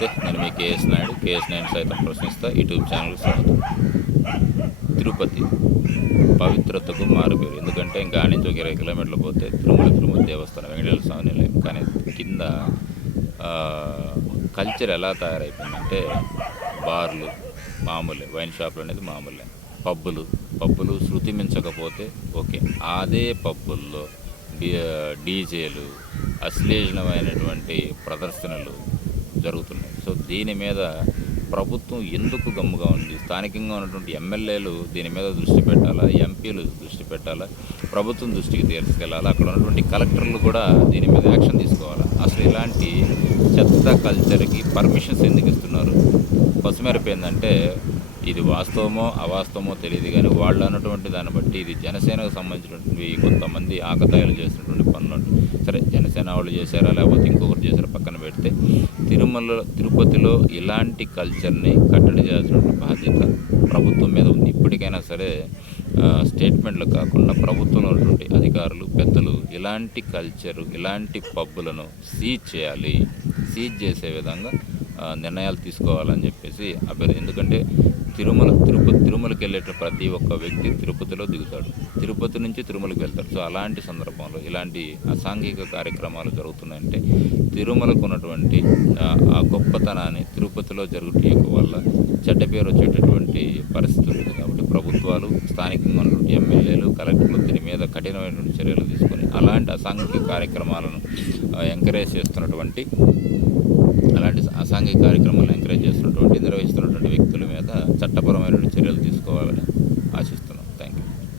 నేను మీ KS Naidu. KS Naidu సైతం ప్రశ్నిస్తా యూట్యూబ్ ఛానల్ స్వాగతం. తిరుపతి పవిత్రతకు మారుపేరు. ఎందుకంటే ఇంకా నుంచి ఒక 20 కిలోమీటర్లు పోతే తిరుమల దేవస్థానం వెంకటేశ్వర స్వామి నిలయం. కానీ కింద కల్చర్ ఎలా తయారైపోయిందంటే బార్లు మామూలే, వైన్ షాపులు అనేది మామూలే, పబ్బులు శృతి మించకపోతే ఓకే, అదే పబ్బుల్లో డీజేలు, అశ్లీలమైనటువంటి ప్రదర్శనలు జరుగుతున్నాయి. సో దీని మీద ప్రభుత్వం ఎందుకు గమ్ముగా ఉంది? స్థానికంగా ఉన్నటువంటి ఎమ్మెల్యేలు దీని మీద దృష్టి పెట్టాలా, ఎంపీలు దృష్టి పెట్టాలా, ప్రభుత్వం దృష్టికి తీసుకెళ్ళాలా, అక్కడ ఉన్నటువంటి కలెక్టర్లు కూడా దీని మీద యాక్షన్ తీసుకోవాలా? అసలు ఇలాంటి చెత్త కల్చర్కి పర్మిషన్స్ ఎందుకు ఇస్తున్నారు? పసుమెరిపోయిందంటే ఇది వాస్తవమో అవాస్తవమో తెలియదు, కానీ వాళ్ళు అన్నటువంటి దాన్ని బట్టి ఇది జనసేనకు సంబంధించినటువంటి కొంతమంది ఆకతాయిలు చేసినటువంటి పనులు. సరే, జనసేన వాళ్ళు చేశారా లేకపోతే ఇంకొకరు చేశారా పక్కన పెడితే, తిరుపతిలో ఇలాంటి కల్చర్ని కట్టడి చేయాల్సినటువంటి బాధ్యత ప్రభుత్వం మీద ఉంది. ఇప్పటికైనా సరే స్టేట్మెంట్లు కాకుండా ప్రభుత్వంలో ఉన్నటువంటి అధికారులు, పెద్దలు ఇలాంటి కల్చరు, ఇలాంటి పబ్బులను సీజ్ చేసే విధంగా నిర్ణయాలు తీసుకోవాలని చెప్పేసి అభ్యర్థి. ఎందుకంటే తిరుమలకి వెళ్ళేట ప్రతి ఒక్క వ్యక్తి తిరుపతిలో దిగుతాడు, తిరుపతి నుంచి తిరుమలకి వెళ్తాడు. సో అలాంటి సందర్భంలో ఇలాంటి అసాంఘిక కార్యక్రమాలు జరుగుతున్నాయంటే తిరుమలకు ఉన్నటువంటి ఆ గొప్పతనాన్ని తిరుపతిలో జరుగుట వల్ల చెడ్డ పేరు వచ్చేటటువంటి పరిస్థితి ఉంటుంది. కాబట్టి ప్రభుత్వాలు, స్థానికంగా ఉన్నటువంటి ఎమ్మెల్యేలు, కలెక్టర్లు దీని మీద కఠినమైనటువంటి చర్యలు తీసుకొని అలాంటి అసాంఘిక కార్యక్రమాలను నిర్వహిస్తున్నటువంటి వ్యక్తుల మీద చట్టపరమైన చర్యలు తీసుకోవాలని ఆశిస్తున్నాను.